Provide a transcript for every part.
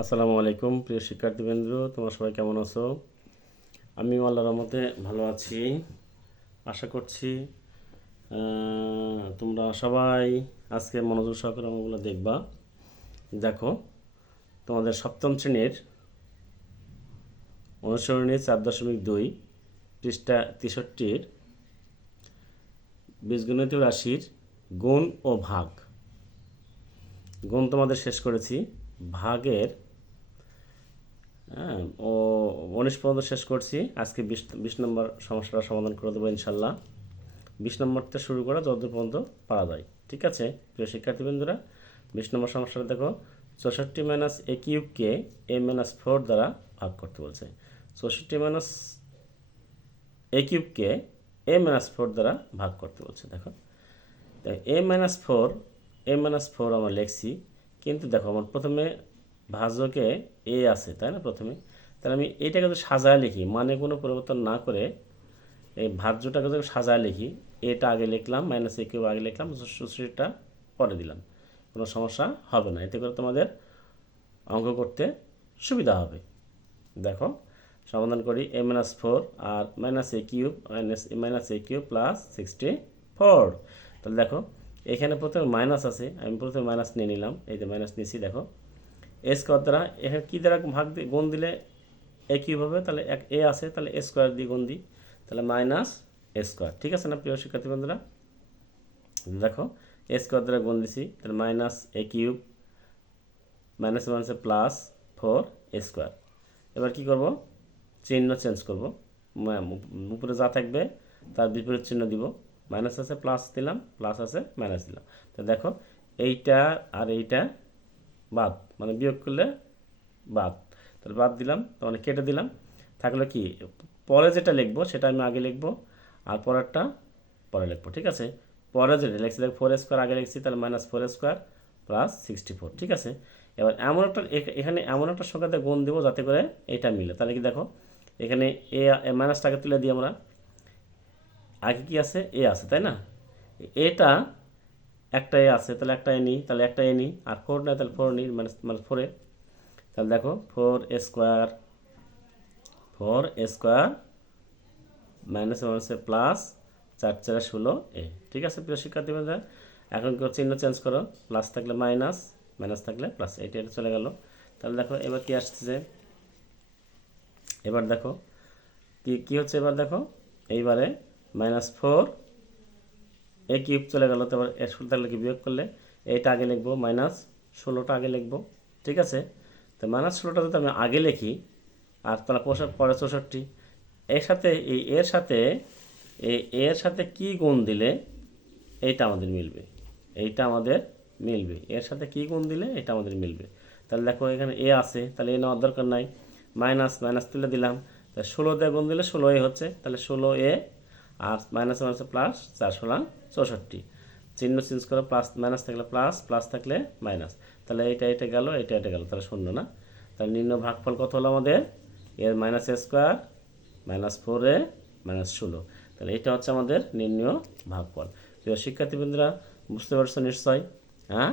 আসসালামু আলাইকুম প্রিয় শিক্ষার্থীবৃন্দ, তোমরা সবাই কেমন আছো? আমি আল্লাহর রহমতে ভালো আছি। আশা করছি তোমরা সবাই আজকে মনোযোগ সহকারে আমগুলো দেখবা। দেখো, তোমাদের সপ্তম শ্রেণীর অনুসরণী 4.2 পৃষ্ঠা 63 বীজগণিত রাশির গুণ ও ভাগ। গুণ তোমাদের শেষ করেছি, ভাগের হ্যাঁ ও 19 পর্যন্ত শেষ করছি। আজকে 20 নম্বর সমস্যাটা সমাধান করে দেবো ইনশাল্লাহ। 20 নম্বরটা শুরু করা যতদূর পর্যন্ত পারা যায়। ঠিক আছে প্রিয় শিক্ষার্থীবৃন্দরা, 20 নম্বর সমস্যাটা দেখো, 64 মাইনাস এ কিউবকে এ মাইনাস 4 দ্বারা ভাগ করতে বলছে। 64 মাইনাস এ কিউবকে এ মাইনাস 4 দ্বারা ভাগ করতে বলছে। দেখো, এ মাইনাস ফোর আমরা লিখছি, কিন্তু দেখো আমার প্রথমে ভাজকে এ আছে, তাই না? প্রথমে তাহলে আমি এইটাকে যদি সাজায় লিখি, মানে কোনো পরিবর্তন না করে এই ভাজ্যটাকে যদি সাজায় লিখি, এটা আগে লিখলাম, মাইনাস এ কিউব আগে লিখলাম, সুশ্রীটা পরে দিলাম, কোনো সমস্যা হবে না। এতে করে তোমাদের অঙ্ক করতে সুবিধা হবে। দেখো, সমাধান করি। a-4 আর মাইনাস এ কিউব প্লাস 64। তাহলে দেখো, এখানে প্রথমে মাইনাস আছে, আমি প্রথমে মাইনাস নিয়ে নিলাম, এই যে মাইনাস নিয়েছি। দেখো, এ স্কোয়ার দ্বারা এখানে কী দ্বারা ভাগ দিয়ে গুণ দিলে এ কিউব হবে, তাহলে এক এ আছে, তাহলে এ স্কোয়ার দিয়ে গুণ দিই, তাহলে মাইনাস এ স্কোয়ার। ঠিক আছে না প্রিয় শিক্ষার্থী বন্ধুরা? দেখো, এ স্কোয়ার দ্বারা গুণ দিছি, তাহলে মাইনাস এ কিউব মাইনাস মাইনাসে প্লাস 4 স্কোয়ার। এবার কি করব, চিহ্ন চেঞ্জ করব, উপরে যা থাকবে তার বিপরীত চিহ্ন দিব। মাইনাস আছে প্লাস দিলাম, প্লাস আছে মাইনাস দিলাম। তো দেখো, এইটা আর এইটা বাদ, মানে বিয়োগ করলে বাদ, তাহলে বাদ দিলাম, তার মানে কেটে দিলাম। থাকলে কি, পরে যেটা লিখবো সেটা আমি আগে লিখবো, আর পরেরটা পরে লিখবো। ঠিক আছে, পরে যেটা লিখছি, দেখ 4 স্কোয়ার আগে লিখছি, তাহলে -4 স্কোয়ার প্লাস 64। ঠিক আছে, এবার এখানে এমন একটা সংখ্যাতে গুণ দেবো যাতে করে এটা মিলে। তাহলে কি দেখো, এখানে এ মাইনাসটাকে তুলে দিই আমরা, আগে কি আছে, এ আছে, তাই না? এটা একটা এ আছে, তাহলে একটা এ নিই, তাহলে একটা এ নিই, আর 4 নেই, তাহলে 4 নিই, মানে 4 তাহলে দেখো 4 স্কোয়ার মাইনাসে প্লাস 4 4 16 ঠিক আছে প্রিয় শিক্ষার্থীবৃন্দরা? এখন চিহ্ন চেঞ্জ করো, প্লাস থাকলে মাইনাস, মাইনাস থাকলে প্লাস, এটা চলে গেল। তাহলে দেখো এবার কি আসছে, এবার দেখো কি হচ্ছে, এবার দেখো এইবারে -4 এ কিউব চলে গেল। তো এবার থাকলে কি বিয়োগ করলে এইটা আগে লিখবো, -16টা আগে লিখবো। ঠিক আছে, তো -16টা যদি আমি আগে লিখি, আর তাহলে পরে 64, এর সাথে এর সাথে কি গুণ দিলে এইটা আমাদের মিলবে, এর সাথে কি গুণ দিলে এটা আমাদের মিলবে। তাহলে দেখো, এখানে এ আছে, তাহলে এ নেওয়ার দরকার নাই, মাইনাস তুলে দিলাম, তাহলে 16 দিয়ে গুণ দিলে 16 হচ্ছে, তাহলে 16 আর মাইনাস মাইনাসে প্লাস, 4 16 64। চিহ্ন চেঞ্জ করে, প্লাস মাইনাস থাকলে প্লাস, প্লাস থাকলে মাইনাস, তাহলে এটা গেল, এটা গেল, তাহলে শূন্য না। তাহলে নির্ণয় ভাগফল কত হলো আমাদের, এর -a² -4a -16। তাহলে এটা হচ্ছে আমাদের নির্ণয় ভাগফল। প্রিয় শিক্ষার্থীবৃন্দরা, বুঝতে পারছো নিশ্চয়? হ্যাঁ,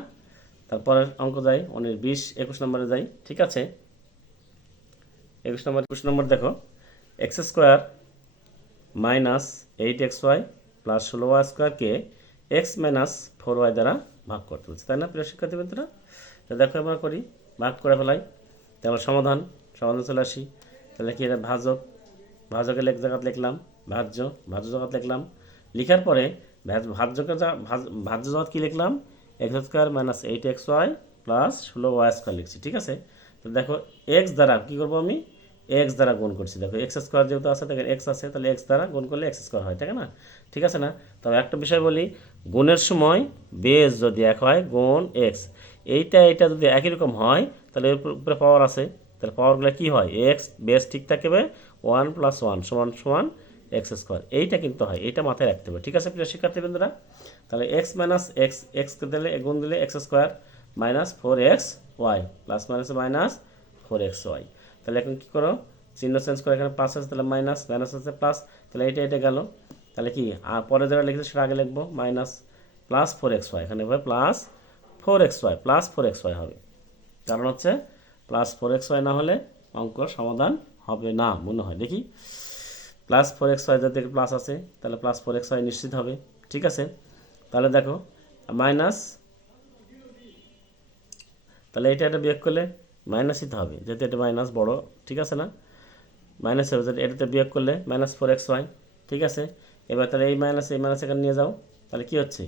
তারপরের অঙ্ক যাই, 21 নম্বরে যাই। ঠিক আছে, 21 নম্বর দেখো, x² -8xy plus 16y² x - 4y দ্বারা ভাগ করতে হচ্ছে, তাই না প্রিয় শিক্ষার্থীবৃন্দরা? তো দেখো, আমরা করি, ভাগ করে ফেলাই। তারপর সমাধান চলে আসি। তাহলে কি, এটা ভাজকের এক জায়গাতে লিখলাম, ভাজ্য জায়গাতে লিখলাম। লিখার পরে ভাজ্য জায়গাত কি লিখলাম, x² -8xy প্লাস 16y² লিখছি। ঠিক আছে, তো দেখো এক্স দ্বারা কী করবো, আমি এক্স দ্বারা গুণ করছি। দেখো x² যেহেতু আছে, দেখেন এক্স আছে, তাহলে এক্স দ্বারা গুণ করলে x² হয়, তাই না? ঠিক আছে না? তবে একটা বিষয় বলি, গুণের সময় বেস যদি এক হয়, গুণ এক্স, এইটা যদি একই রকম হয়, তাহলে এর উপরে পাওয়ার আছে, তাহলে পাওয়ারগুলো কী হয়, এক্স বেস ঠিক থাকবে, 1 + 1 = x²। এইটা কিন্তু হয়, এইটা মাথায় রাখতে হবে। ঠিক আছে প্রিয় শিক্ষার্থীবৃন্দরা? তাহলে x - x দিলে গুণ দিলে x² -4xy plus minus 4xy। তাহলে এখন কী করো, চিহ্ন চেঞ্জ করে, এখানে প্লাস আছে, তাহলে মাইনাস আছে প্লাস, তাহলে এটা গেল। তাহলে কি, আর পরে যারা লিখেছে সেটা আগে লিখবো, +4xy, এখানে হবে +4xy হবে, কারণ হচ্ছে +4xy না হলে অঙ্ক সমাধান হবে না মনে হয়। দেখি +4xy যদি প্লাস আছে তাহলে +4xy নিশ্চিত হবে, ঠিক আছে। তাহলে দেখো মাইনাস, তাহলে এটা বিয়োগ করলে মাইনাসই তো হবে, যেহেতু এটা মাইনাস বড়, ঠিক আছে না, মাইনাস হবে, যদি এটাতে বিয়োগ করলে -4xy, ঠিক আছে। এবার তাহলে এই মাইনাস এখানে নিয়ে যাও, তাহলে কি হচ্ছে,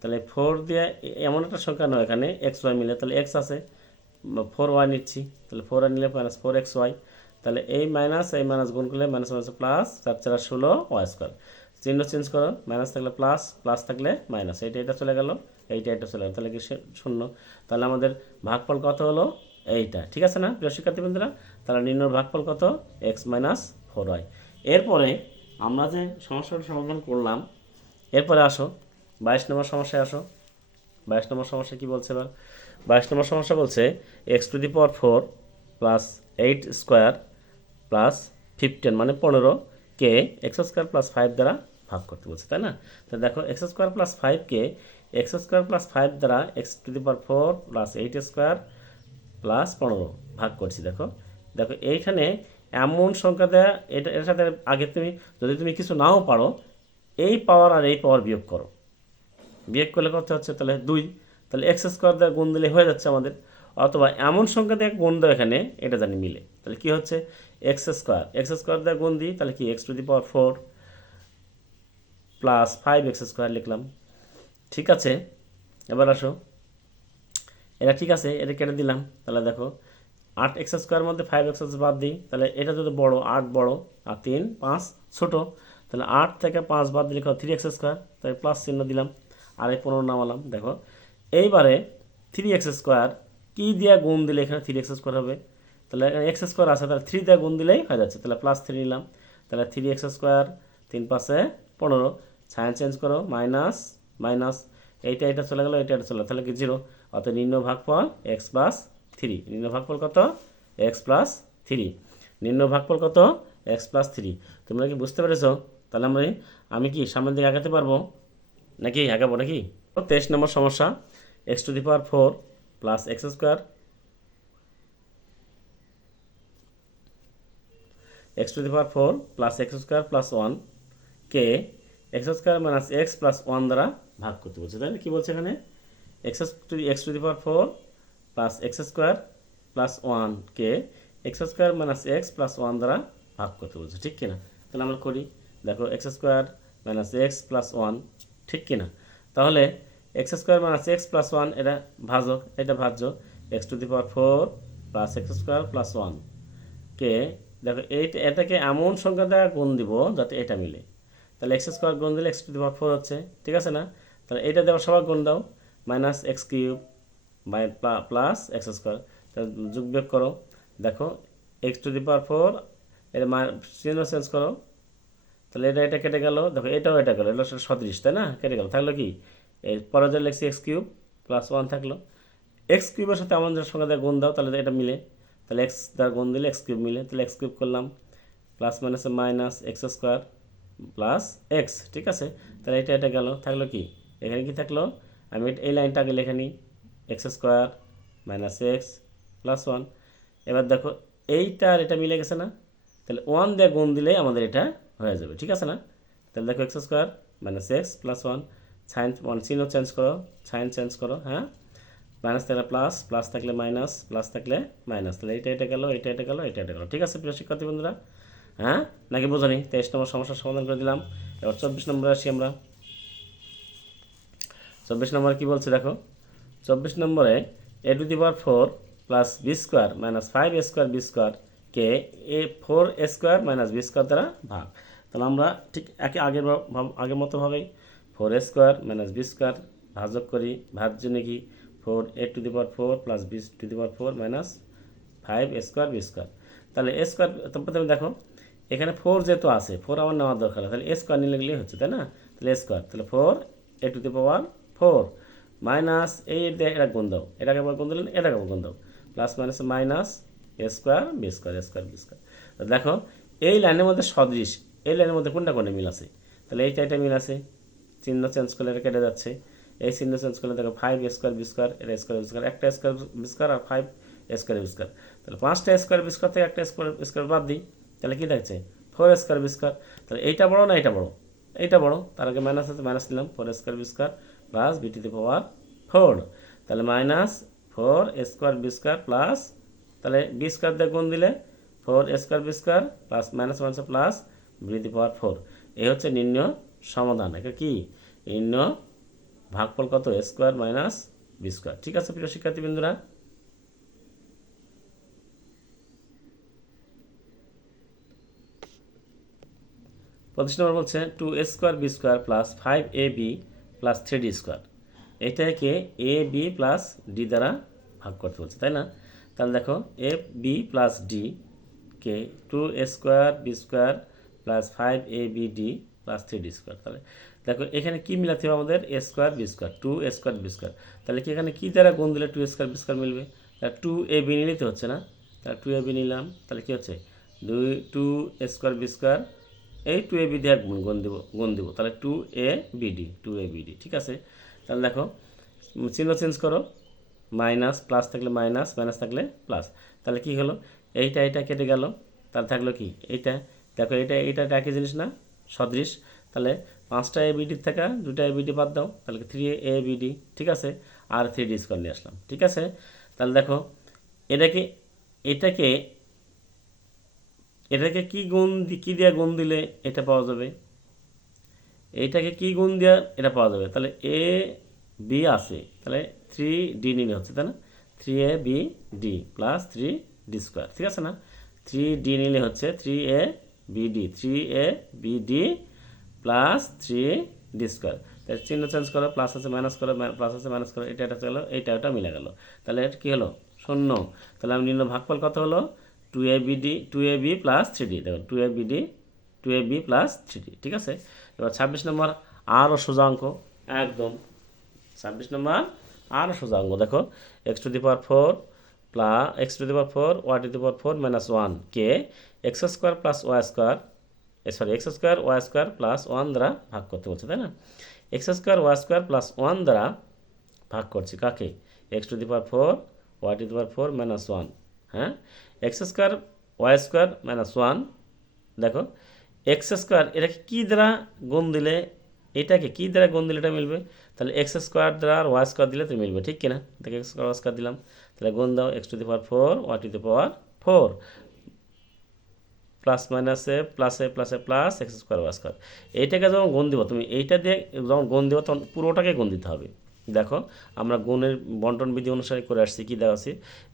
তাহলে 4 দিয়ে এমন একটা সংখ্যা নয় এখানে xy মিলে, তাহলে x আছে 4y নিচ্ছি, তাহলে 4y নিলে -4xy, তাহলে এই মাইনাস গুণ করলে মাইনাস প্লাস 4 4 16 y স্কোয়ার, চিহ্ন চেঞ্জ করো, মাইনাস থাকলে প্লাস, প্লাস থাকলে মাইনাস, এটা চলে গেল, এটা চলে গেল, তাহলে কি শূন্য। তাহলে আমাদের ভাগফল কত হলো এইটা, ঠিক আছে না প্রিয় শিক্ষার্থী বন্ধুরা। তাহলে নির্ণয় ভাগফল কত, x - 4y। এরপরে আমরা যে সমস্যাটা সমাধান করলাম, এরপরে আসো 22 নম্বর সমস্যায় আসো। 22 নম্বর সমস্যা কি বলছে এবার, 22 নম্বর সমস্যা বলছে x⁴ প্লাস 8 স্কোয়ার প্লাস 15 মানে 15 কে x² প্লাস 5 দ্বারা ভাগ করতে বলছে, তাই না। তো দেখো x² প্লাস 5 কে x² প্লাস 5 দ্বারা x⁴ প্লাস 8 স্কোয়ার প্লাস 15 ভাগ করছি। দেখো দেখো এইখানে এমন সংখ্যা দেয়া, এর সাথে আগে যদি তুমি কিছু নাও পারো, এই পাওয়ার আর এই পাওয়ার বিয়োগ করো, বিয়োগ করলে কত হচ্ছে, তাহলে 2, তাহলে x² দিয়ে গুণ দিলে হয়ে যাচ্ছে আমাদের, অথবা এমন সংখ্যা দিয়ে গুণ দাও এখানে, এটা জানি মিলে, তাহলে কি হচ্ছে x² দিয়ে গুণ দিই, তাহলে কি x⁴ প্লাস 5x² লিখলাম, ঠিক আছে। এবার আসো, এটা ঠিক আছে, এটা কেটে দিলাম, তাহলে দেখো 8x² মধ্যে 5x বাদ দিই, তাহলে এটা যদি বড়, 8 বড় আর 3 5 ছোট, তাহলে 8 থেকে 5 বাদ দিলে 3x², তাই প্লাস চিহ্ন দিলাম, আর এই 15 নামালাম। দেখো এইবারে 3x² কি দিয়ে গুণ দিলে এখানে 3x² হবে, তাহলে x² আছে, তাহলে 3 দিয়ে গুণ দিলেই হয়ে যাচ্ছে, তাহলে +3 নিলাম, তাহলে 3x², 3 5 15, সাইন চেঞ্জ করো, মাইনাস মাইনাস, এটা চলে গেল, এটা চলে গেল, তাহলে কি 0, অর্থাৎ নির্ণয় ভাগফল x+3, নির্ণয় ভাগফল কত, x+3, নির্ণয় ভাগফল কত, x+3। তোমরা কি বুঝতে পেরেছো? তাহলে আমি কি সামনের দিকে আগাতে পারবো নাকি, আগাবো নাকি। 23 নম্বর সমস্যা, x⁴ plus x² plus x² plus 1 কে x² মাইনাস x প্লাস 1 দ্বারা ভাগ করতে বলছে, তাই না। কি বলছে এখানে, x⁴ প্লাস x² প্লাস 1 কে x² মাইনাস x প্লাস 1 দ্বারা ভাগ করতে বলছে, ঠিক কিনা। তাহলে আমরা করি, দেখো x² মাইনাস x প্লাস 1, ঠিক কিনা। তাহলে x² মাইনাস x প্লাস 1 এটা ভাজক, এটা ভাজ্য, x⁴ প্লাস x² প্লাস 1 কে, দেখো এটাকে এমন সংখ্যা দ্বারা গুণ দিব যাতে এটা মিলে, তাহলে x² গুণ দিলে x⁴ হচ্ছে, ঠিক আছে না। তাহলে এটা দেওয়ার সবার গুণ দাও, -x³ প্লাস x², তাহলে যোগ বিয়োগ করো, দেখো x⁴ এটা চিহ্ন চেঞ্জ করো, তাহলে এটা কেটে গেল, দেখো এটাও এটা গেল, এটা সদৃশ, তাই না, কেটে গেল, থাকলো কি, এই পরে যে লিখছি x³ প্লাস 1 থাকলো, x³ সাথে এমন যে সংখ্যা দিয়ে গুণ দাও তাহলে এটা মিলে, তাহলে x দ্বারা গুণ দিলে x³ মিলে, তাহলে x³ করলাম, প্লাস মাইনাসে মাইনাস x² প্লাস x, ঠিক আছে। তাহলে এটা গেল, থাকলো কি, এখানে কি থাকলো, আমি এই লাইনটা আগে লিখে নিই, x² মাইনাস x প্লাস 1। এবার দেখো এইটা আর এটা মিলে গেছে না, তাহলে 1 দিয়ে গুণ দিলেই আমাদের এটা হয়ে যাবে, ঠিক আছে না। তাহলে দেখো x² minus x plus 1, sign চিহ্ন চেঞ্জ করো, সাইন চেঞ্জ করো, হ্যাঁ, মাইনাস থাকলে প্লাস, প্লাস থাকলে মাইনাস, প্লাস থাকলে মাইনাস, তাহলে এটা গেল, এটা গেল, এটা গেল, ঠিক আছে প্রিয় শিক্ষার্থী বন্ধুরা, হ্যাঁ নাকি বোঝানি। 23 নম্বর সমস্যার সমাধান করে দিলাম। এবার 24 নম্বরে আসি আমরা। 24 নম্বরে কি বলছে দেখো, 24 নম্বরে a⁴ plus b² minus 5a² b² কে 4a² মাইনাস b² দ্বারা ভাগ। তাহলে আমরা ঠিক আগের মতোভাবেই 4a² মাইনাস b² ভাজক করি, ভাজ্য নাকি 4a⁴ plus b⁴ minus 5a² b²। তাহলে a² প্রথমে দেখো এখানে 4 যেহেতু আছে, 4 আমার নেওয়ার দরকার, তাহলে a² নিলে গেলেই হচ্ছে, তাই না। তাহলে a², তাহলে 4a⁴ মাইনাস এটা গুণ দাও, এটাকে আবার গুণ দিলেন, এটাকে আবার গুণ দাও, plus minus minus a² b²। দেখো এই লাইনের মধ্যে সদৃশ, এই লাইনের মধ্যে কোনটা মিল আছে, তাহলে এটা মিল আছে, চিহ্ন চেঞ্জ করলে এটা কেটে যাচ্ছে, এই চিহ্ন চেঞ্জ করলে দেখো 5a² b², এটা স্কোয়ার b², একটা স্কোয়ার b² আর 5a² b², তাহলে 5টা স্কোয়ার বি স্কোয়ার থেকে একটা স্কোয়ার বাদ দিই, তাহলে কী থাকছে 4 স্কোয়ার বি স্কোয়ার। তাহলে এইটা বড় না এটা বড়? এইটা বড়, তার আগে মাইনাস আছে, মাইনাস নিলাম 4 square B square plus B to the power 4। তাহলে -4 স্কোয়ার বি স্কোয়ার প্লাস, তাহলে বি স্কোয়ার দিয়ে গুণ দিলে 4 square B square plus minus minus plus B to the power 4। এই হচ্ছে নির্ণয় সমাধান। এটা কি নির্ণয় ভাগফল কত? Square minus B square. ঠিক আছে প্রিয় শিক্ষার্থীবৃন্দরা, পঁচিশ নম্বর বলছে 2 square B square plus 5ab plus 3d square. এটাকে এ বি প্লাস ডি দ্বারা ভাগ করতে বলছে, তাই না? তাহলে দেখো এ বি প্লাস ডি কে 2 square B square plus 5ab plus 3d square. তাহলে দেখো এখানে কি মিলাতে হবে আমাদের? A square B square, 2 square B square. তাহলে কি এখানে কী দ্বারা গুণ দিলে 2 স্কোয়ার বি স্কোয়ার মিলবে? তাহলে 2ab নিলেই তো হচ্ছে না? তাহলে 2ab নিলাম, তাহলে কী হচ্ছে 2 স্কোয়ার বি স্কোয়ার, এই 2ab দিয়ে গুণ দিব, তাহলে 2abd। ঠিক আছে, তাহলে দেখো চিহ্ন চেঞ্জ করো, মাইনাস প্লাস থাকলে মাইনাস, মাইনাস থাকলে প্লাস। তাহলে কি হলো? এইটা কেটে গেল, তাহলে থাকলো কি এইটা। দেখো এইটা একই জিনিস না, সদৃশ। তাহলে 5টা abd থাকা 2টা abd বাদ দাও, তাহলে 3abd। ঠিক আছে, আর 3d স্কোয়ার নিয়ে আসলাম। ঠিক আছে, তাহলে দেখো এটাকে কি দিয়ে গুণ দিলে এটা পাওয়া যাবে? এইটাকে কি গুণ দেওয়া এটা পাওয়া যাবে? তাহলে এ বি আছে, তাহলে 3d নিলে হচ্ছে, তাই না? 3abd plus 3d square. ঠিক আছে না? 3d নিলে হচ্ছে 3abd প্লাস 3d স্কোয়ার। তাহলে চিহ্ন চেঞ্জ করো, প্লাস আছে মাইনাস করো, প্লাস আছে মাইনাস করো, এটা গেলো, এটা মিলে গেল। তাহলে এটা কী হলো? 0। তাহলে আমি নির্ণয় ভাগফল কত হলো? 2ab plus 3d। দেখো 2ab প্লাস 3d। ঠিক আছে, এবার 26 নম্বর আরও সোজা অঙ্ক, একদম 26 নম্বর আরও সোজা অঙ্ক। দেখো x to the power 4 plus x to the power 4 y to the power 4 minus 1 কে x square plus Y square, x square Y square plus 1 দ্বারা ভাগ করতে বলছে, তাই না? x square Y square plus 1 দ্বারা ভাগ করছি কাকে? x to the power 4 y to the power 4 minus 1। হ্যাঁ, x square Y square minus 1। দেখো এক্স স্কোয়ার এটাকে কী দ্বারা গুণ দিলে, এটাকে কী দ্বারা গুণ দিলে এটা মিলবে? তাহলে এক্স স্কোয়ার দ্বারা আর ওয়াই স্কোয়ার দিলে তো মিলবে, ঠিক কিনা? দেখো এক্স স্কোয়ার ওয়াই স্কোয়ার দিলাম, তাহলে গুণ দাও x to the power 4 y to the power 4 plus মাইনাসে প্লাসে প্লাসে plus x square Y square. এইটাকে যখন গুণ দিব, তুমি এইটা দিয়ে যখন গুণ দিব তখন পুরোটাকে গুণ দিতে হবে। দেখো আমরা গুণের বন্টন বিধি অনুসারে করে আসছি, কী দেওয়া আছে?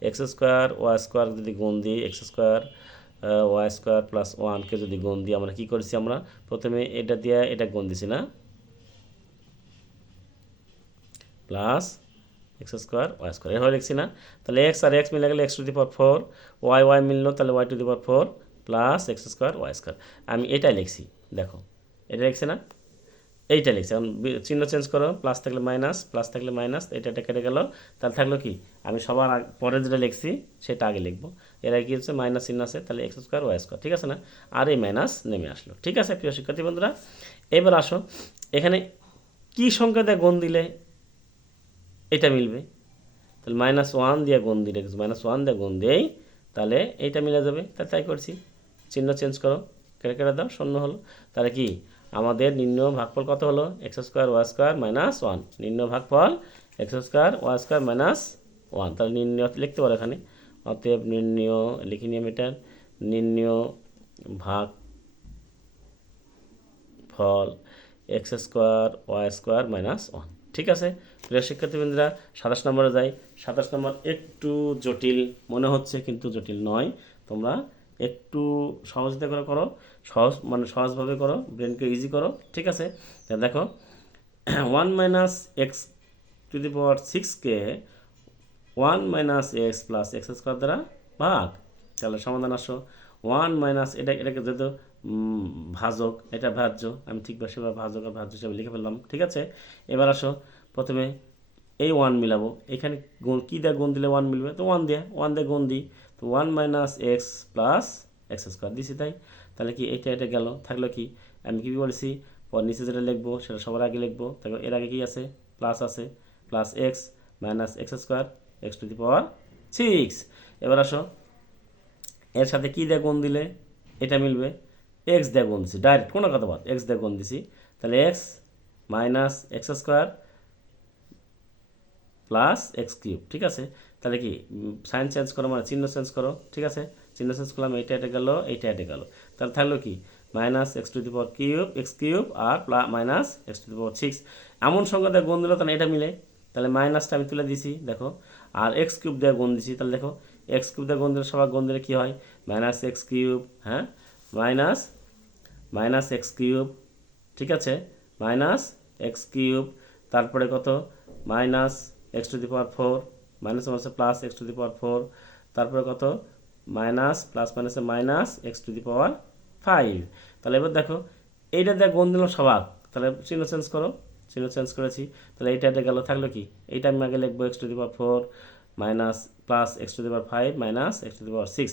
এক্স স্কোয়ার ওয়াই স্কোয়ার যদি গুণ দিই, x square Y square plus 1কে যদি গুণ দিই, আমরা কী করেছি? আমরা প্রথমে এটা দিয়ে এটা গুণ দিছি না, plus x square Y square এভাবে লিখছি না? তাহলে এক্স আর এক্স মিলে গেলে x to the power 4, y মিললো, তাহলে y to the power 4 plus x square Y square. আমি এটাই লিখছি, দেখো এটা লিখছি না, এইটা লিখছি। এখন চিহ্ন চেঞ্জ করো, প্লাস থাকলে মাইনাস, প্লাস থাকলে মাইনাস, এটা কেটে গেল, তাহলে থাকলো কি? আমি সবার পরে যেটা লিখছি সেটা আগে লিখবো। এর আগে কি হচ্ছে? মাইনাস চিহ্ন আছে, তাহলে এক্স স্কোয়ার ওয়াই স্কোয়ার। ঠিক আছে না? আর এই মাইনাস নেমে আসলো। ঠিক আছে প্রিয় শিক্ষার্থী বন্ধুরা, এবার আসো এখানে কি সংখ্যা দিয়ে গুণ দিলে এটা মিলবে? তাহলে -1 দিয়ে গুণ দিলে, -1 দিয়ে গুণ দিয়েই তাহলে এইটা মিলে যাবে। তাই করছি, চিহ্ন চেঞ্জ করো, কেটে দাও, 0 হলো। তাহলে কি আমাদের নির্ণয় ভাগফল কত হলো? X square Y square minus 1। নির্ণয় ভাগফল X square Y square minus 1। তাহলে নির্ণয় লিখতে পারো এখানে, অতএব নির্ণয় লিখে নিয়ে এটার নির্ণয় ভাগফল X square Y square minus 1। ঠিক আছে প্রিয় শিক্ষার্থীবৃন্দরা, 27 নম্বরে যাই। 27 নম্বর একটু জটিল মনে হচ্ছে, কিন্তু জটিল নয়। তোমরা একটু সহজতা করে করো, সহজভাবে করো, ব্রেনকে ইজি করো। ঠিক আছে, দেখো 1 minus x to the power 6কে 1 minus x plus x square দ্বারা ভাগ। তাহলে সমাধান আসো 1 মাইনাস এটাকে যেহেতু ভাজক, এটা ভাজ্য, আমি ঠিক সেভাবে ভাজক আর ভাজ্য হিসাবে লিখে ফেললাম। ঠিক আছে, এবার আসো প্রথমে এই 1 মিলাবো, এখানে কী দিয়ে গুণ দিলে 1 মিলবে? তো 1 দিয়ে গুণ দিই, তো 1 minus x plus x square দিছি, তাই। তাহলে কি এটা গেল, থাকলো কি? আমি কী বলেছি? পর নিচে যেটা লিখবো সেটা সবার আগে লিখবো। তারপর এর আগে কি আছে? প্লাস আছে, plus x minus x square x to the power 6। এবার আসো এর সাথে কী দিয়ে গুণ দিলে এটা মিলবে, এক্স দিয়ে গুণ দিছি ডাইরেক্ট, কোনো কথা বাদ, এক্স দিয়ে গুণ দিছি, তাহলে x minus x square plus x cube. ঠিক আছে, তাহলে কি সাইন চেঞ্জ করো মানে চিহ্ন চেঞ্জ করো। ঠিক আছে, চিহ্ন চেঞ্জ করলাম, এইটা এটা গেল, এইটা এটা গেল, তাহলে থাকলো কি minus x to the power cube x cube আর minus x to the power 6। এমন সংখ্যা দিয়ে গুণ দিল তাহলে এটা মিলে, তাহলে মাইনাসটা আমি তুলে দিছি দেখো, আর এক্স কিউব দিয়ে গুণ দিছি, তাহলে দেখো এক্স কিউব দিয়ে গুণ দিলে সবাই গুণ দিলে কী হয়, মাইনাস এক্স কিউব, হ্যাঁ মাইনাস মাইনাস এক্স কিউব। ঠিক আছে, মাইনাস এক্স কিউব, তারপরে কত minus x to the power 4, minus মাইনাসে plus x to the power 4, তারপরে কত মাইনাস প্লাস মাইনাসে minus x to the power 5। তাহলে এবার দেখো এইটা দিয়ে গুণ দিলাম সবাক, তাহলে চিহ্ন চেঞ্জ করো, চিহ্ন চেঞ্জ করেছি, তাহলে এইটা এটা গেল, থাকলো কি এইটা আমি আগে লিখবো x to the power 4 minus plus x to the power 5 minus x to the power 6।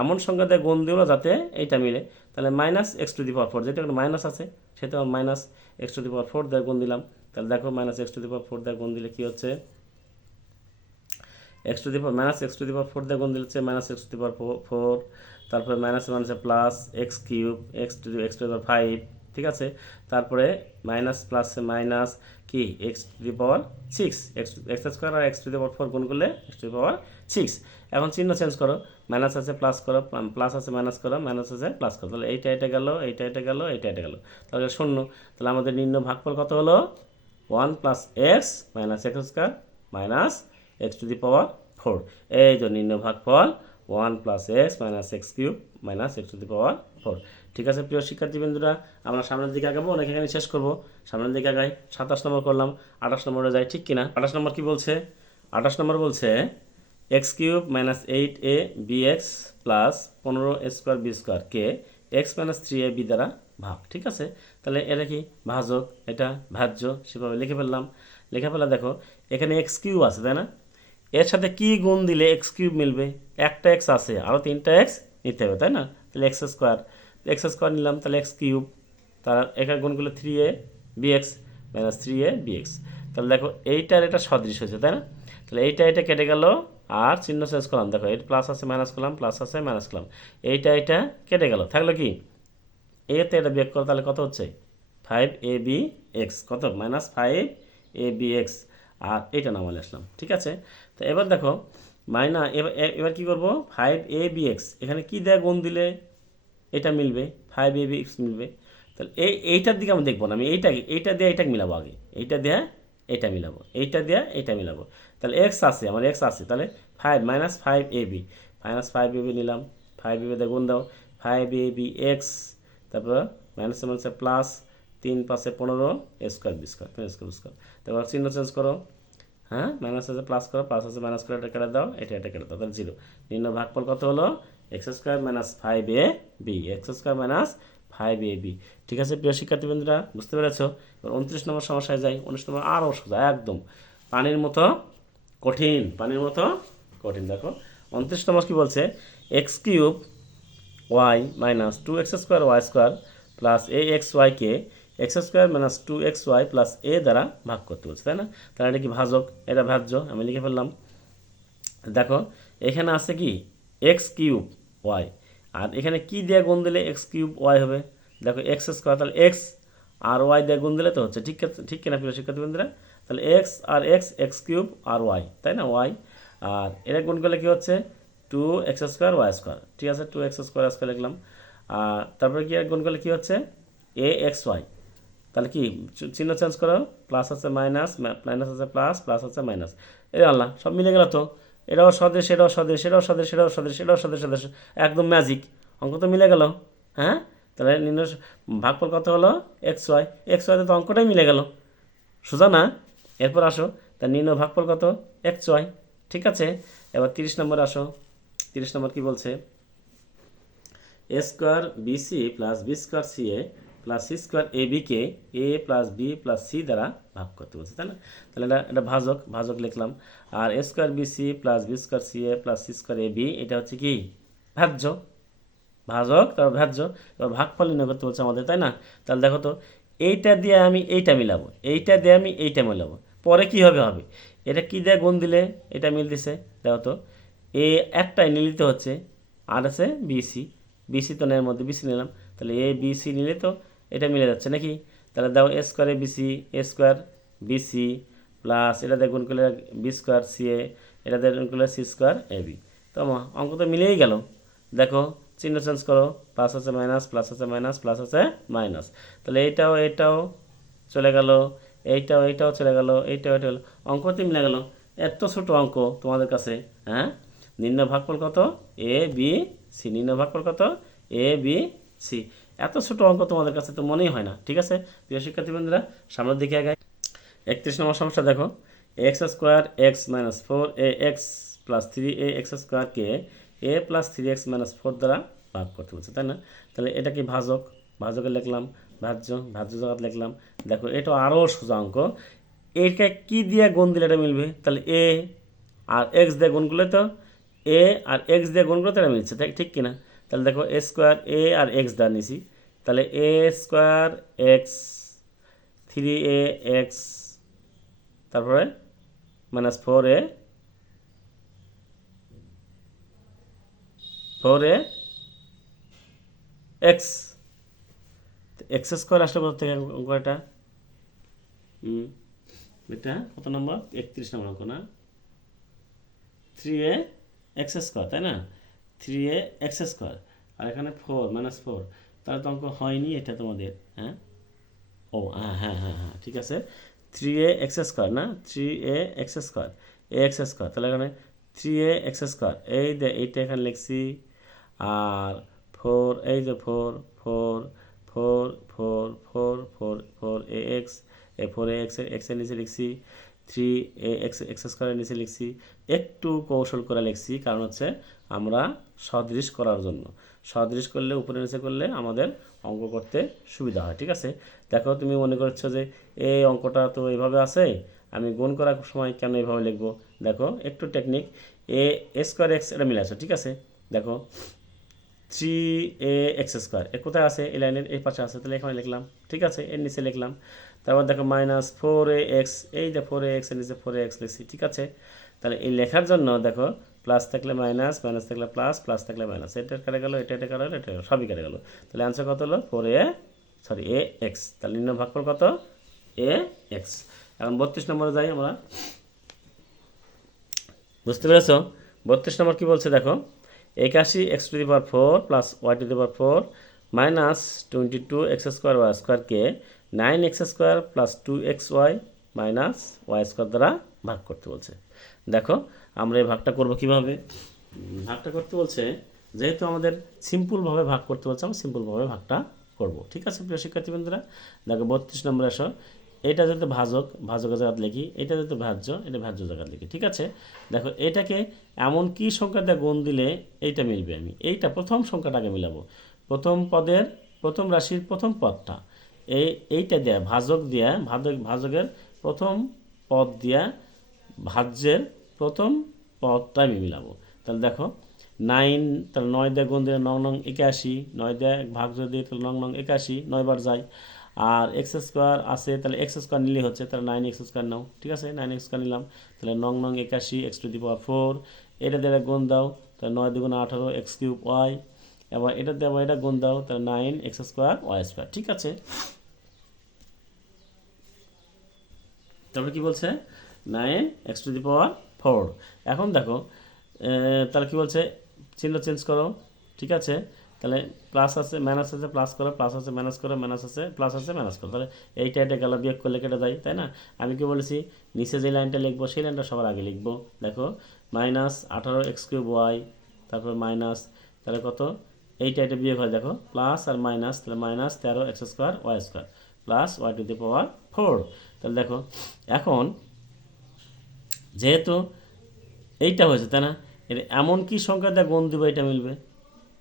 এমন সংখ্যা দিয়ে গুণ দিল যাতে এইটা মিলে, তাহলে minus x to the power 4, যেটা মাইনাস আছে সেটা minus x to the power 4 দিয়ে গুণ দিলাম, তাহলে দেখো minus x to the power 4 দিয়ে গুণ দিলে কী হচ্ছে, x to the power minus x to the power 4 দিয়ে গুণ দিলে হচ্ছে minus x to the power 4, তারপরে মাইনাস মাইনাসে plus x cube x to the power 5। ঠিক আছে, তারপরে মাইনাস প্লাসে মাইনাস কি x to the power 6, x square আর এক্স টু দি পাওয়ার 4 গুণ করলে এক্স টু দি পাওয়ার 6। এখন চিহ্ন চেঞ্জ করো, মাইনাস আছে প্লাস করো, প্লাস আছে মাইনাস করো, মাইনাস আছে প্লাস করো, তাহলে এইটা এটা গেল, এইটা এটা গেল, এইটা এটা গেল, তাহলে শূন্য। তাহলে আমাদের নিম্ন ভাগফল কত হলো, 1 plus x minus x square minus x to the power 4। এই যে নিম্ন ভাগফল 1 plus x minus x cube minus x to the power 4। ঠিক আছে প্রিয় শিক্ষার্থীবৃন্দরা, আমরা সামনের দিকে আগাবো, অনেক এখানে শেষ করবো, সামনের দিকে আগাই। 27 নম্বর করলাম, 28 নম্বরে যাই, ঠিক কিনা? 28 নম্বর কী বলছে? 28 নম্বর বলছে x cube minus 8a bx plus 15a square B square কে এক্স মাইনাস 3ab দ্বারা ভাগ। ঠিক আছে, তাহলে এটা কি ভাজক, এটা ভাজ্য, সেভাবে লিখে ফেললাম। লিখে ফেলা দেখো এখানে এক্স কিউব আছে তাই না, এর সাথে কি গুণ দিলে এক্স কিউব মিলবে, একটা এক্স আছে আরও 3টা এক্স নিতে হবে তাই না, তাহলে এক্স স্কোয়ার নিলাম, তাহলে এক্স কিউব, তার এখানে গুণ করলে 3a bx minus 3a bx। তাহলে দেখো এইটার এটা সদৃশ হয়েছে তাই না, তাহলে এইটা এটা কেটে গেল আর চিহ্ন চেঞ্জ করলাম, দেখো এটা প্লাস আছে মাইনাস করলাম, প্লাস আছে মাইনাস করলাম, এইটা এটা কেটে গেল, থাকলো কি এতে এটা বিয়োগ করো, তাহলে কত হচ্ছে 5abx, কত মাইনাস 5abx, আর এইটা নামালে আসলাম। ঠিক আছে, তো এবার দেখো এবার কী করবো, 5abx এখানে কী দেয় গুণ দিলে এটা মিলবে, 5abx মিলবে, তাহলে এইটার দিকে আমি দেখবো না, আমি এইটা দিয়ে এইটাকে মিলাবো আগে, এইটা দিয়ে এটা মিলাবো, এইটা দিয়ে এটা মিলাবো, তাহলে এক্স আছে আমার, এক্স আছে, তাহলে 5 মাইনাস 5ab মাইনাস 5ab নিলাম, 5ab দিয়ে গুণ দাও, 5abx, তারপর মাইনাস মাইনাসে প্লাস 3 পাশে 15 স্কোয়ার বি স্কোয়ার স্কোয়ার, তারপর চিহ্ন চেঞ্জ করো, হ্যাঁ মাইনাস আছে প্লাস করো, প্লাস আছে মাইনাস করে এটা কেটে দাও, এটা কেটে দাও, তাহলে 0। নিম্ন ভাগফল কত হলো, X square minus 5ab, x square minus 5ab। ঠিক আছে প্রিয় শিক্ষার্থীবৃন্দরা, বুঝতে পেরেছ? এবার 29 নম্বর সমস্যায় যাই। 19 নম্বর আরও সোজা, একদম পানির মতো কঠিন, পানির মতো কঠিন। দেখো 29 নম্বর কী বলছে, x cube y minus 2x square Y square plus ax ওয়াইকে x square minus 2xy plus a দ্বারা ভাগ করতে বলছে তাই না, তাহলে এটা কি ভাজক, এটা ভাজ্য, আমি লিখে ফেললাম। দেখো এখানে আছে কি এক্স কিউব ওয়াই, আর এখানে কি দিয়ে গুণ দিলে এক্স কিউব ওয়াই হবে, দেখো এক্স স্কোয়ার, তাহলে এক্স আর ওয়াই দিয়ে গুণ দিলে তো হচ্ছে, ঠিক কিনা প্রিয় শিক্ষার্থীবৃন্দরা, তাহলে এক্স আর এক্স এক্স কিউব আর ওয়াই তাই না, ওয়াই, আর এটা গুণ করলে কী হচ্ছে 2x স্কোয়ার ওয়াই স্কোয়ার। ঠিক আছে, 2x স্কোয়ার স্কোয়ার লিখলাম, আর তারপরে কি গুণ করলে কী হচ্ছে axy, তাহলে কি চিহ্ন চেঞ্জ করো, প্লাস আছে মাইনাস, মাইনাস আছে প্লাস, প্লাস আছে মাইনাস, এই আল্লাহ সব মিলে গেল তো, এটাও সদৃশ সেটাও সদৃশ সেটাও সদৃশ সেটাও সদৃশ সেটাও সদৃশ সদৃশ, একদম ম্যাজিক, অঙ্ক তো মিলে গেল। হ্যাঁ, তাহলে নিম্ন ভাগফল কত হলো xy তো অঙ্কটাই মিলে গেল, সোজা না? এরপর আসো তার নিম্ন ভাগফল কত xy। ঠিক আছে, এবার 30 নম্বর আসো। 30 নম্বর কি বলছে, a square b c plus b square c a plus c square a বিকে a plus b plus c দ্বারা ভাগ করতে বলছে তাই না, তাহলে এটা ভাজক লিখলাম, আর a square b c plus b square c a plus c square a b এটা হচ্ছে কি ভাজ্য, ভাজক তারপর ভাজ্য, এবার ভাগফল নির্ণয় করতে বলছে আমাদের তাই না, তাহলে দেখো তো এইটা দিয়ে আমি এইটা মিলাবো, এইটা দিয়ে আমি এইটা মিলাবো, পরে কী হবে, এটা কী দিয়ে গুণ দিলে এটা মিল দিছে, দেখো তো এ একটাই নিলিত হচ্ছে, আর আছে বিসি, বিসি তো এর মধ্যে বিসি নিলাম, তাহলে এ বিসি নিলে তো এটা মিলে যাচ্ছে নাকি? তাহলে দাও এ স্কোয়ার এ বিসি, এ স্কোয়ার বিসি প্লাস এটা দিয়ে গুণ করলে বি স্কোয়ার সি এ, এটা দিয়ে গুণ করলে সি স্কোয়ার এ বি। তো অঙ্ক তো মিলেই গেল। দেখো চিহ্ন চেঞ্জ করো, প্লাস আছে মাইনাস, প্লাস আছে মাইনাস, প্লাস আছে মাইনাস, তাহলে এইটাও এটাও চলে গেল, এইটাও এইটাও চলে গেল, এইটাও এটা হলো, অঙ্কতে মিলে গেল। এত ছোট অঙ্ক তোমাদের কাছে, হ্যাঁ? নির্ণয় ভাগফল কত? A B C. নির্ণয় ভাগফল কত? A B C. এত ছোট অঙ্ক তোমাদের কাছে তো মনেই হয় না। ঠিক আছে প্রিয় শিক্ষার্থী বন্ধুরা, সামনের দিকে আগাই। 31 নম্বর সমস্যা দেখো, x square x minus four a x plus three a x স্কোয়ারকে a plus three x minus four দ্বারা ভাগ করতে বলছে, তাই না? তাহলে এটা কি ভাজক, ভাজকে লিখলাম, ভাজ্য, ভাজ্য জায়গাত লিখলাম। দেখো এটা আরও সোজা অঙ্ক। এটা কী দিয়ে গুণ দিলে এটা মিলবে? তাহলে এ আর এক্স দিয়ে গুণ করলে তো এ আর এক্স দিয়ে গুণ করলে তো এটা মিলছে, তাই ঠিক কিনা? তাহলে দেখো এ স্কোয়ার এ আর এক্স দেওয়া নিছি, তাহলে এ square x three a x তারপরে minus four a x, x square আসলে কত থেকে অঙ্ক এটা? এটা কত নম্বর? 31 নম্বর অঙ্ক না? থ্রি এ এক্স স্কোয়ার, তাই না? থ্রি এ এক্স স্কোয়ার, আর এখানে ফোর মাইনাস ফোর, তাহলে তো অঙ্ক হয়নি এটা তোমাদের, হ্যাঁ? ও হ্যাঁ হ্যাঁ হ্যাঁ হ্যাঁ ঠিক আছে, থ্রি এ এক্স স্কোয়ার না, three a x square, A x square, তাহলে এখানে থ্রি এ এক্স স্কোয়ার, এই যে এইটা এখানে লিখছি, আর ফোর, এই যে four four four four four four four a x, a four a x এক্সের নিচে লিখছি, থ্রি এ এক্স এক্স স্কোয়ারের নিচে লিখছি। একটু কৌশল করে লিখছি, কারণ হচ্ছে আমরা সদৃশ করার জন্য। সদৃশ করলে উপরে নিচে করলে আমাদের অঙ্ক করতে সুবিধা হয়। ঠিক আছে, দেখো তুমি মনে করছো যে এই অঙ্কটা তো এইভাবে আছে, আমি গুণ করার সময় কেন এইভাবে লিখবো? দেখো একটু টেকনিক, এ স্কোয়ার এক্স এটা মিলে আছে। ঠিক আছে, দেখো থ্রি এ এক্স স্কোয়ার এ কোথায় আছে? এই লাইনের এই পাশে আছে, তাহলে এখানে লিখলাম। ঠিক আছে, এর নিচে লিখলাম। তারপর দেখো মাইনাস ফোর এ এক্স, এই যে ফোর এ এক্স এর নিচে ফোর এ এক্স লিখছি। ঠিক আছে, তাহলে এই লেখার জন্য দেখো প্লাস থাকলে মাইনাস, মাইনাস থাকলে প্লাস, প্লাস থাকলে মাইনাস, এটা কেটে গেলো, এটা কেটে গেলো, এটা সবই কেটে গেলো। তাহলে অ্যান্সার কত হলো? এ এক্স। তাহলে নির্ণয় ভাগফল কত? এ এক্স। এখন 32 নম্বরে যাই আমরা। বুঝতে পেরেছ? 32 নম্বর কী বলছে দেখো, 81 x to the power four plus Y to the power four minus 22 x square y স্কোয়ারকে 9 x square plus 2 x y minus Y square দ্বারা ভাগ করতে বলছে। দেখো আমরা এই ভাগটা করব কিভাবে? ভাগটা করতে বলছে, যেহেতু আমাদের সিম্পলভাবে ভাগ করতে বলছে, আমরা সিম্পলভাবে ভাগটা করব। ঠিক আছে প্রিয় শিক্ষার্থীবৃন্দরা, দেখো 32 নম্বর এসো, এটা যাতে ভাজক, ভাজকের জায়গায় লিখি, এটা যাতে ভাজ্য, এটা ভাজ্য জায়গায় লিখি। ঠিক আছে, দেখো এটাকে এমন কি সংখ্যা দিয়ে গুণ দিলে এইটা মিলবে, আমি এইটা প্রথম সংখ্যাটাকে মিলাবো, প্রথম পদের প্রথম রাশির প্রথম পদটা, এইটা দেয়া ভাজক দিয়া, ভাজকের প্রথম পদ দিয়া ভাজ্যের প্রথম পদটা আমি মিলাবো। তাহলে দেখো 9, তাহলে 9 দিয়ে গুণ দিয়ে 9 নং 81, 9 দিয়ে ভাগ যদি তাহলে 9 নং 81, 9 বার যায়। আর এক্স স্কোয়ার আছে, তাহলে এক্স স্কোয়ার নিলে হচ্ছে, তাহলে 9 এক্স স্কোয়ার নাও। ঠিক আছে, 9 এক্স স্কোয়ার নিলাম, তাহলে 9 নং 81 x to the power four, এটা দিয়ে গুণ দাও, তাহলে 9 দ্বিগুণ 18 এক্স কিউব ওয়াই, এবার এটা দিয়ে আবার এটা গুণ দাও, তাহলে 9 এক্স স্কোয়ার ওয়াই স্কোয়ার। ঠিক আছে, তারপরে কি বলছে? 9 x to the power four. এখন দেখো তাহলে কী বলছে, চিহ্ন চেঞ্জ করো। ঠিক আছে, তাহলে প্লাস আছে মাইনাস আছে প্লাস করো, প্লাস আছে মাইনাস করো, মাইনাস আছে প্লাস আছে মাইনাস করো, তাহলে এইটা এটা গেল, বিয়োগ করলে কেটে যায়, তাই না? আমি কি বলেছি, নিচে যে লাইনটা লিখবো সেই লাইনটা সবার আগে লিখবো। দেখো মাইনাস 18 এক্স কিউব ওয়াই, তারপর মাইনাস, তাহলে কত? এইটা এটা বিয়োগ হয়, দেখো প্লাস আর মাইনাস, তাহলে minus 13 X square Y square plus Y to the power four. তাহলে দেখো এখন যেহেতু এইটা হয়েছে, তাই না? এটা এমন কি সংখ্যা দিয়ে গুণ দিব এটা মিলবে,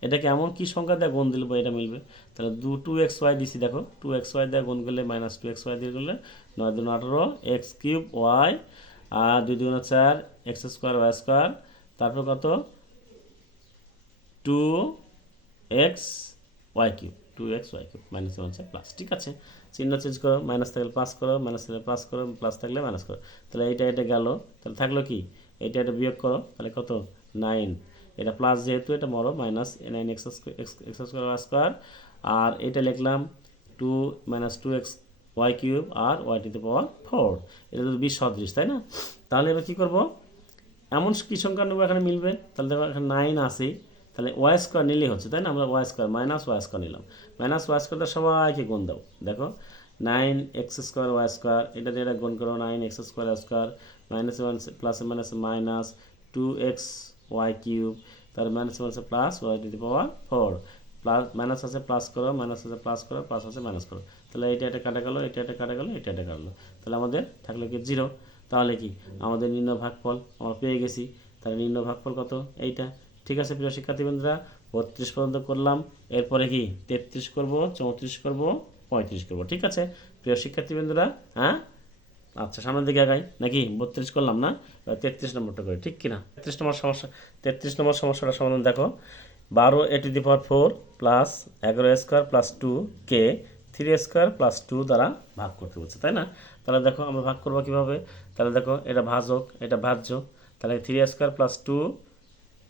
এটাকে এমন কি সংখ্যা দিয়ে গুণ দিলে এটা মিলবে? তাহলে 2x y দিছি, দেখো 2xy দিয়ে গুণ করলে মাইনাস 2xy দিয়ে করলে 9 2 18 এক্স কিউব ওয়াই, আর 2 2 4 এক্স স্কোয়ার ওয়াই স্কোয়ার, তারপর কত? 2x Y cube, 2x Y cube minus হচ্ছে প্লাস। ঠিক আছে, চিহ্ন চেঞ্জ করো, মাইনাস থাকলে প্লাস করো, মাইনাস থাকলে প্লাস করো, প্লাস থাকলে মাইনাস করো, তাহলে এইটা এটা গেল, তাহলে থাকলো কি? এইটা এটা বিয়োগ করো, তাহলে কত? 9 এটা প্লাস যেহেতু এটা বড় minus 9x square Y square, আর এটা লিখলাম 2 - 2x ওয়াই কিউব আর ওয়াই টু দি পাওয়ার 4। এটা তো 20 সদৃশ, তাই না? তাহলে এবার কী করবো, এমন কী সংখ্যা নেবো এখানে মিলবে? তাহলে দেখো এখানে 9 আসেই, তাহলে ওয়াই স্কোয়ার নিলেই হচ্ছে, তাই না? আমরা Y square minus Y square নিলাম, মাইনাস ওয়াই স্কোয়ারটা সবাইকে গুণ দাও। দেখো 9x স্কোয়ার ওয়াই স্কোয়ার, এটা দিয়ে এটা গুণ করো 9x square Y square minus 1 plus minus minus 2x Y cube, তার minus 1 plus Y to the power 4, plus minus আছে প্লাস করো, মাইনাস আছে প্লাস করো, প্লাস আছে মাইনাস করো। তাহলে এটা কাটা গেলো, এটা কাটা গেলো, এটা কাটলো, তাহলে আমাদের থাকলো কি 0। তাহলে কি আমাদের নির্ণয় ভাগফল আমরা পেয়ে গেছি। তাহলে নির্ণয় ভাগফল কত? এইটা। ঠিক আছে প্রিয় শিক্ষার্থীবৃন্দরা, 32 পর্যন্ত করলাম। এরপরে কি 33 করব, 34 করব, 35 করব। ঠিক আছে প্রিয় শিক্ষার্থীবৃন্দরা, হ্যাঁ আচ্ছা সামনের দিকে আগাই নাকি? 32 করলাম না, 33 নম্বরটা করি, ঠিক কিনা? 33 নম্বর সমস্যাটা সমাধান দেখো। 12a to the power 4 plus 11a square plus 2কে 3a স্কোয়ার প্লাস 2 দ্বারা ভাগ করতে বলছে, তাই না? তাহলে দেখো আমরা ভাগ করবো কীভাবে? তাহলে দেখো এটা ভাজক, এটা ভাজ্য, তাহলে 3a স্কোয়ার প্লাস 2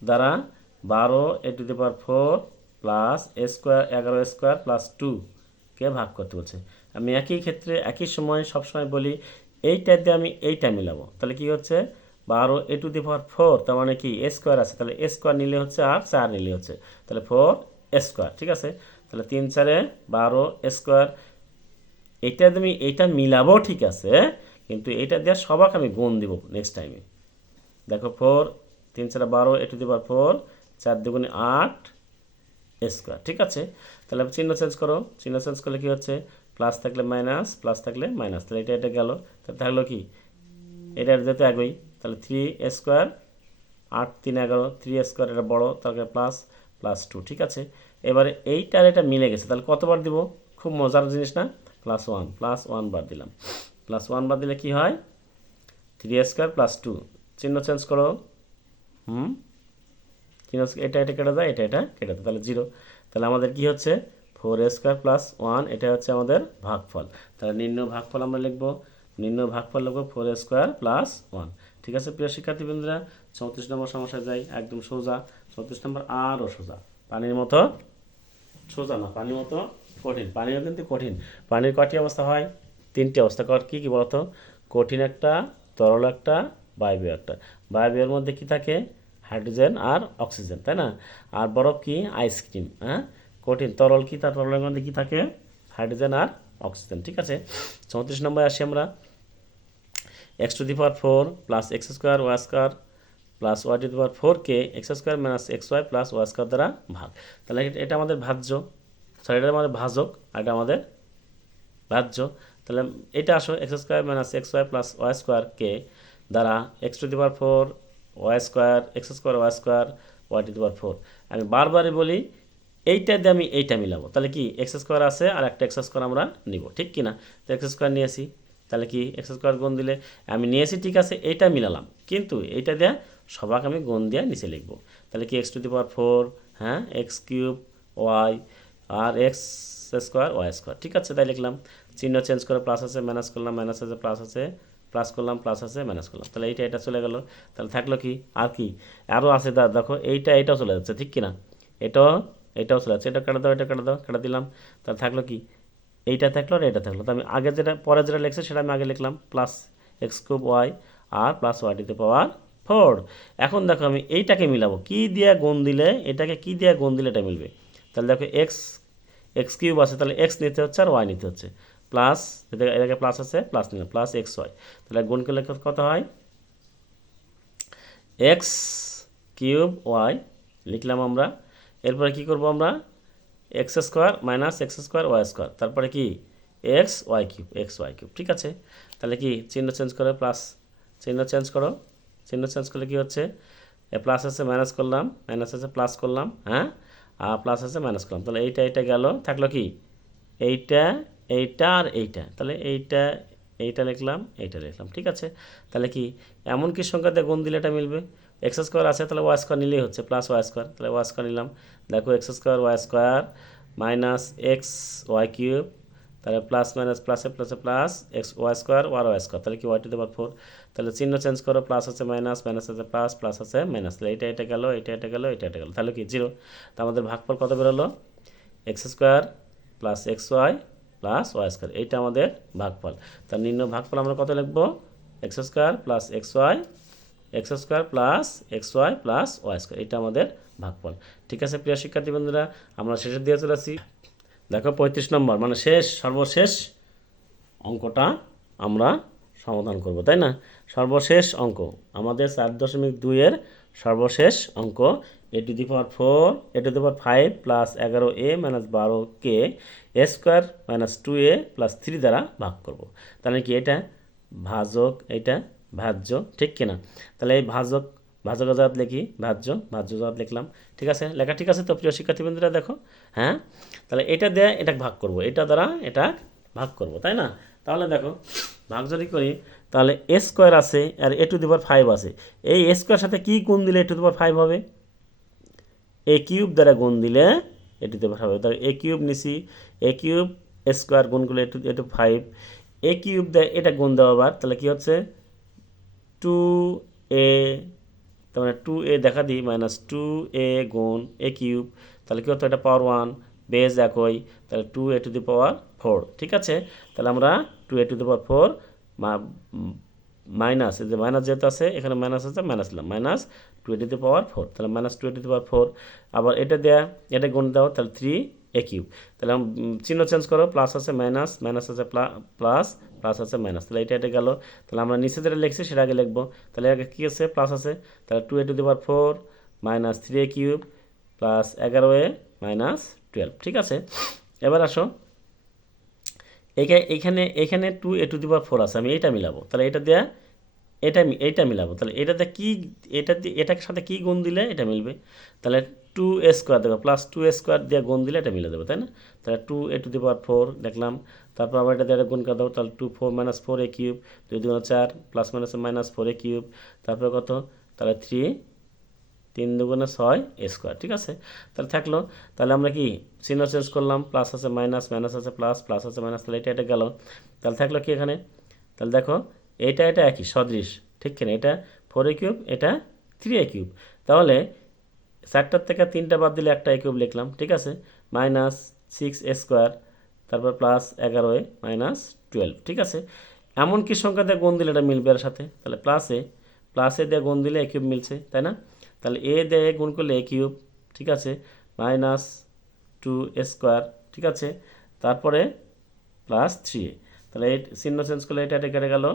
দ্বারা 12a to the power 4 plus a square 11a square plus 2কে ভাগ করতে বলছে। আমি একই ক্ষেত্রে একই সময় সবসময় বলি এইটা দিয়ে আমি এইটা মিলাবো। তাহলে কি হচ্ছে 12a টু দি পাওয়ার 4, তার মানে কি a স্কোয়ার আছে, তাহলে a স্কোয়ার নিলে হচ্ছে আর 4 নিলে হচ্ছে, তাহলে 4a স্কোয়ার। ঠিক আছে, তাহলে 3 4 12a স্কোয়ার। এইটা তুমি এইটা মিলাবো ঠিক আছে, কিন্তু এইটা দিয়ে সবাক আমি গুণ দিব নেক্সট টাইমে। দেখো 4 3 4 12a টু দি পাওয়ার 4, 4 দুগুণে 8 স্কোয়ার। ঠিক আছে, তাহলে চিহ্ন চেঞ্জ করো, চিহ্ন চেঞ্জ করলে কি হচ্ছে প্লাস থাকলে মাইনাস, প্লাস থাকলে মাইনাস, তাহলে এটা গেল, তাহলে থাকলো কি এটা যেহেতু একই, তাহলে 3a স্কোয়ার 8 3 11, 3a স্কোয়ার এটা বড়ো, তাহলে প্লাস প্লাস 2। ঠিক আছে, এবারে এইটার এটা মিলে গেছে, তাহলে কতবার দিব? খুব মজার জিনিস না? প্লাস 1 বার দিলাম, প্লাস 1 বার দিলে কি হয় 3a স্কোয়ার প্লাস 2, চিহ্ন চেঞ্জ করো, চিহ্ন এটা কেটে যায়, এটা কেটে যায়, তাহলে 0। তাহলে আমাদের কি হচ্ছে 4a স্কোয়ার প্লাস 1, এটা হচ্ছে আমাদের ভাগফল। তাহলে নির্ণয় ভাগফল আমরা লিখবো, নির্ণয় ভাগফল লিখবো 4a স্কোয়ার প্লাস 1। ঠিক আছে প্রিয় শিক্ষার্থীবৃন্দরা, 34 নম্বর সমস্যা যাই, একদম সোজা। 34 নম্বর আরও সোজা, পানির মতো সোজা না, পানির মতো কঠিন। পানিও কিন্তু কঠিন। পানির কটি অবস্থা হয়? 3টি অবস্থা। কী কী বলতো? কঠিন একটা, তরল একটা, বায়বীয় একটা। বায়বীয়ের মধ্যে কি থাকে? হাইড্রোজেন আর অক্সিজেন, তাই না? আর বরফ কি? আইসক্রিম। হ্যাঁ, কঠিন তরল কি? তার তরলের মধ্যে কি থাকে? হাইড্রোজেন আর অক্সিজেন। ঠিক আছে, 34 নম্বরে আসি আমরা। x to the power 4 plus x square Y square plus Y to the power 4কে x square minus x Y plus Y square দ্বারা ভাগ। তাহলে এটা আমাদের ভাজ্য, সরি এটা আমাদের ভাজক, আর এটা আমাদের ভাজ্য। তাহলে এটা আসো x square minus x Y plus y স্কোয়ারকে দ্বারা x to the power 4 y square x square Y square y to the power 4। আমি বারবারই বলি এইটা দিয়ে আমি এইটা মিলাবো, তাহলে কি এক্স স্কোয়ার আছে আর একটা এক্স স্কোয়ার আমরা নিব, ঠিক কি না? তো এক্স স্কোয়ার নিয়েছি, তাহলে কি এক্স স্কোয়ার গুণ দিলে আমি নিয়েছি, ঠিক আছে, এইটা মিলালাম, কিন্তু এইটা দিয়ে সবাক আমি গুণ দিয়ে নিচে লিখবো। তাহলে কি এক্স টু দি পাওয়ার 4, হ্যাঁ, এক্স কিউব ওয়াই আর এক্স স্কোয়ার ওয়াই স্কোয়ার। ঠিক আছে, তাই লিখলাম। চিহ্ন চেঞ্জ করে প্লাস আছে মাইনাস করলাম, মাইনাস আছে প্লাস আছে, প্লাস করলাম, প্লাস আছে মাইনাস করলাম, তাহলে এটা চলে গেল। তাহলে থাকলো কি আর কি আরও আছে, দেখো এইটাও চলে যাচ্ছে, ঠিক কি না? এটাও চলে যাচ্ছে, এটা কাটা দাও, এটা কাটা দাও, কাটা দিলাম, তাহলে থাকলো কি এইটা থাকলো আর এটা থাকলো। তো আমি আগে পরে যেটা লিখছি সেটা আমি আগে লিখলাম, প্লাস এক্স কিউব ওয়াই আর plus Y to the power 4। এখন দেখো আমি এইটাকে মিলাবো, কি দিয়ে গুণ দিলে এটাকে কি দিয়ে গুণ দিলে এটা মিলবে। তাহলে দেখো এক্স কিউব আছে, তাহলে এক্স নিতে হচ্ছে আর ওয়াই নিতে হচ্ছে, প্লাস এটাকে প্লাস আছে প্লাস নিলাম, প্লাস এক্স ওয়াই। তাহলে গুণ করলে কত হয়? এক্স কিউব ওয়াই লিখলাম আমরা। এরপরে কি করব আমরা? X square minus x square Y square, তারপরে কি এক্স ওয়াই কিউব। ঠিক আছে, তাহলে কি চিহ্ন চেঞ্জ করে প্লাস, চিহ্ন চেঞ্জ করো, চিহ্ন চেঞ্জ করলে কি হচ্ছে প্লাস আছে মাইনাস করলাম, মাইনাস আছে প্লাস করলাম, হ্যাঁ, আর প্লাস আছে মাইনাস করলাম, তাহলে এইটা গেল, থাকলো কি এইটা আর এইটা, তাহলে এইটা লিখলাম, এইটা লিখলাম। ঠিক আছে, তাহলে কি এমন কি সংখ্যা দিয়ে গুণ দিলে এটা মিলবে? এক্স স্কোয়ার আছে, তাহলে ওয়াই স্কোয়ার নিলেই হচ্ছে, প্লাস ওয়াই স্কোয়ার, তাহলে ওয়াই স্কোয়ার নিলাম। দেখো x square Y square minus x Y cube, তাহলে প্লাস মাইনাস প্লাসে প্লাসে plus X Y square Y square, তাহলে কি ওয়াই টু দি পাওয়ার 4, তাহলে চিহ্ন চেঞ্জ করো, প্লাস আছে মাইনাস, মাইনাস আছে প্লাস, প্লাস আছে মাইনাস, তাহলে এটা গেল, এটা গেল, এটা গেল, তাহলে কি 0। তো আমাদের ভাগফল কত বেরোলো, X square plus X Y plus Y square, এইটা আমাদের ভাগফল। তার নির্ণয় ভাগফল আমরা কত লিখবো, X square plus x square plus X Y plus Y square, এটা আমাদের ভাগফল। ঠিক আছে প্রিয় শিক্ষার্থী বন্ধুরা, আমরা শেষের দিয়ে চলে আসি। দেখো 35 নম্বর মানে সর্বশেষ অঙ্কটা আমরা সমাধান করব, তাই না? সর্বশেষ অঙ্ক আমাদের 4.2 সর্বশেষ অঙ্ক, a to the power 4 a to the power 5 plus 11a minus 12k a square minus 2a plus 3 দ্বারা ভাগ করব। তাহলে কি এটা ভাজক, এটা ভাজ্য, ঠিক কিনা? তাহলে এই ভাজক জাত লিখি, ভাজ্য জাত লিখলাম। ঠিক আছে, লেখা ঠিক আছে তো প্রিয় শিক্ষার্থী বন্ধুরা? দেখো, হ্যাঁ, তাহলে এটা দিয়ে এটা ভাগ করব, এটা দ্বারা এটা ভাগ করব, তাই না? তাহলে দেখো ভাগ যদি করি, তাহলে এ স্কোয়ার আছে আর এ টু দি পাওয়ার 5 আছে, এই এ স্কোয়ার সাথে কী গুণ দিলে এ টু দি পাওয়ার 5 হবে, এ কিউব দ্বারা গুণ দিলে এ টু দি পাওয়ার 5 হবে। তাহলে এ কিউব নিছি, এ কিউব স্কোয়ার গুণ করলে এ টু 5, এ কিউব দেয় এটা গুণ দেওয়া আবার, তাহলে কী হচ্ছে 2a, তার মানে 2a দেখা দিই মাইনাস 2a গুণ এ কিউব, তাহলে কী হতো এটা পাওয়ার 1, বেজ একই, তাহলে 2a টু দি পাওয়ার 4। ঠিক আছে, তাহলে আমরা 2a two the power 4 minus, এই যে মাইনাস যেহেতু আছে এখানে মাইনাস আছে, মাইনাস দিলাম, minus 2a two the power 4, তাহলে minus 2a two the power 4, আবার এটা দেয়া এটা গুণ দাও, তাহলে 3a কিউব, তাহলে চিহ্ন চেঞ্জ করো, প্লাস আছে মাইনাস, মাইনাস আছে প্লাস, প্লাস আছে মাইনাস, তাহলে এটা গেল। তাহলে আমরা নিচে যেটা লিখছি সেটা আগে লিখবো, তাহলে আগে কী আছে, প্লাস আছে, তাহলে 2a two the power 4 minus 3a cube plus 11a minus 12। ঠিক আছে, এবার আসো এখানে 2a টু দি পাওয়ার 4 আছে, আমি এইটা মিলাবো, তাহলে এটা দেয়া এইটা মিলাবো, তাহলে এটাতে কি, এটার সাথে কি গুণ দিলে এটা মিলবে, তাহলে 2a স্কোয়ার দেবো, প্লাস 2a স্কোয়ার দিয়ে গুণ দিলে এটা মিলে যাবে, তাই না? তাহলে 2a টু দি পাওয়ার 4 দেখলাম, তারপর আবার এটা দিয়ে গুণ করে দেবো, তাহলে 2 4 minus 4a cube, 2 2 4 plus minus minus 4a cube, তারপরে কত, তাহলে 3 3 2 6 এ স্কোয়ার। ঠিক আছে, তাহলে থাকলো, তাহলে আমরা কি চিহ্ন চেঞ্জ করলাম, প্লাস আছে মাইনাস, মাইনাস আছে প্লাস, প্লাস আছে মাইনাস, তাহলে এটা গেল, তাহলে থাকলো কি এখানে, তাহলে দেখো এটা একই সদৃশ, ঠিক কিনা? এটা 4a কিউব, এটা 3a কিউব, তাহলে 4টার থেকে 3টা বাদ দিলে একটা a কিউব লিখলাম। ঠিক আছে, মাইনাস 6a স্কোয়ার, তারপর প্লাস 11a মাইনাস 12। ঠিক আছে, এমন কি সংখ্যা দিয়ে গুণ দিলে এটা মিলবে এর সাথে, তাহলে প্লাসে দিয়ে গুণ দিলে a কিউব মিলছে, তাই না? তাহলে এ দিয়ে গুণ করলে a কিউব, ঠিক আছে, মাইনাস 2a স্কোয়ার, ঠিক আছে, তারপরে প্লাস 3a, তাহলে এই চিহ্ন চেঞ্জ করলে এটা কেটে গেল,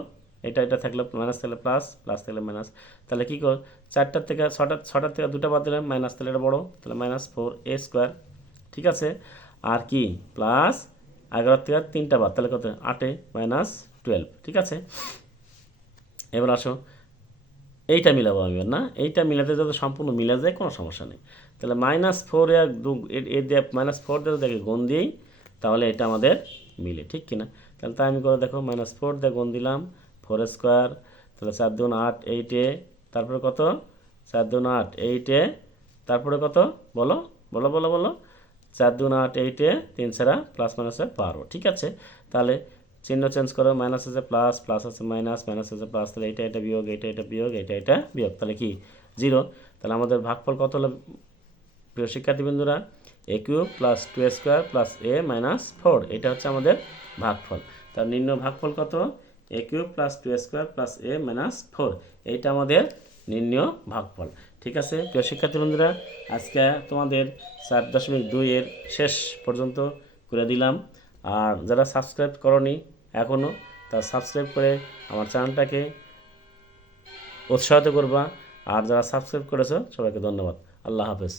এটা থাকলো মাইনাস, থাকলে প্লাস, প্লাস থাকলে মাইনাস, তাহলে কী কর 4টার থেকে 6টার থেকে 2টা বাদ দিলাম মাইনাস, তাহলে এটা বড়ো, তাহলে মাইনাস 4a স্কোয়ার। ঠিক আছে, আর কি প্লাস 11 থেকে 3টা বাদ, তাহলে কত 8 মাইনাস 12। ঠিক আছে, এবার আসো এইটা মিলাবো আমি, না এইটা মিলাতে যদি সম্পূর্ণ মিলে যায় কোনো সমস্যা নেই, তাহলে মাইনাস 4 এর দিয়ে মাইনাস 4 দিয়ে দেখে গুণ দিই, তাহলে এটা আমাদের মিলে, ঠিক কিনা? তাহলে তাই আমি করে দেখো, মাইনাস 4 দিয়ে গুণ দিলাম 4 স্কোয়ার, তাহলে 4 2 8 8, তারপরে কত 4 2 8 8, তারপরে কত বলো বলো বলো বলো 4 2 8 8, 3 ছাড়া প্লাস মাইনাসে 12। ঠিক আছে, তাহলে চিহ্ন চেঞ্জ করো, মাইনাস আছে প্লাস, প্লাস আছে মাইনাস, মাইনাস আছে প্লাস, তাহলে এটা বিয়োগ, এটা বিয়োগ, এটা বিয়োগ, তাহলে কি 0। তাহলে আমাদের ভাগফল কত হলো প্রিয় শিক্ষার্থীবৃন্দুরা, a cube plus 2a square plus a minus 4, এটা হচ্ছে আমাদের ভাগফল। তার নির্ণয় ভাগফল কত, a cube plus 2a square plus a minus 4, এইটা আমাদের নির্ণয় ভাগফল। ঠিক আছে প্রিয় শিক্ষার্থীবৃন্দুরা, আজকে তোমাদের 4.2 এর শেষ পর্যন্ত করে দিলাম। আর যারা সাবস্ক্রাইব করনি এখনও, তারা সাবস্ক্রাইব করে আমার চ্যানেলটাকে উৎসাহিত করবা, আর যারা সাবস্ক্রাইব করেছো সবাইকে ধন্যবাদ। আল্লাহ হাফেজ।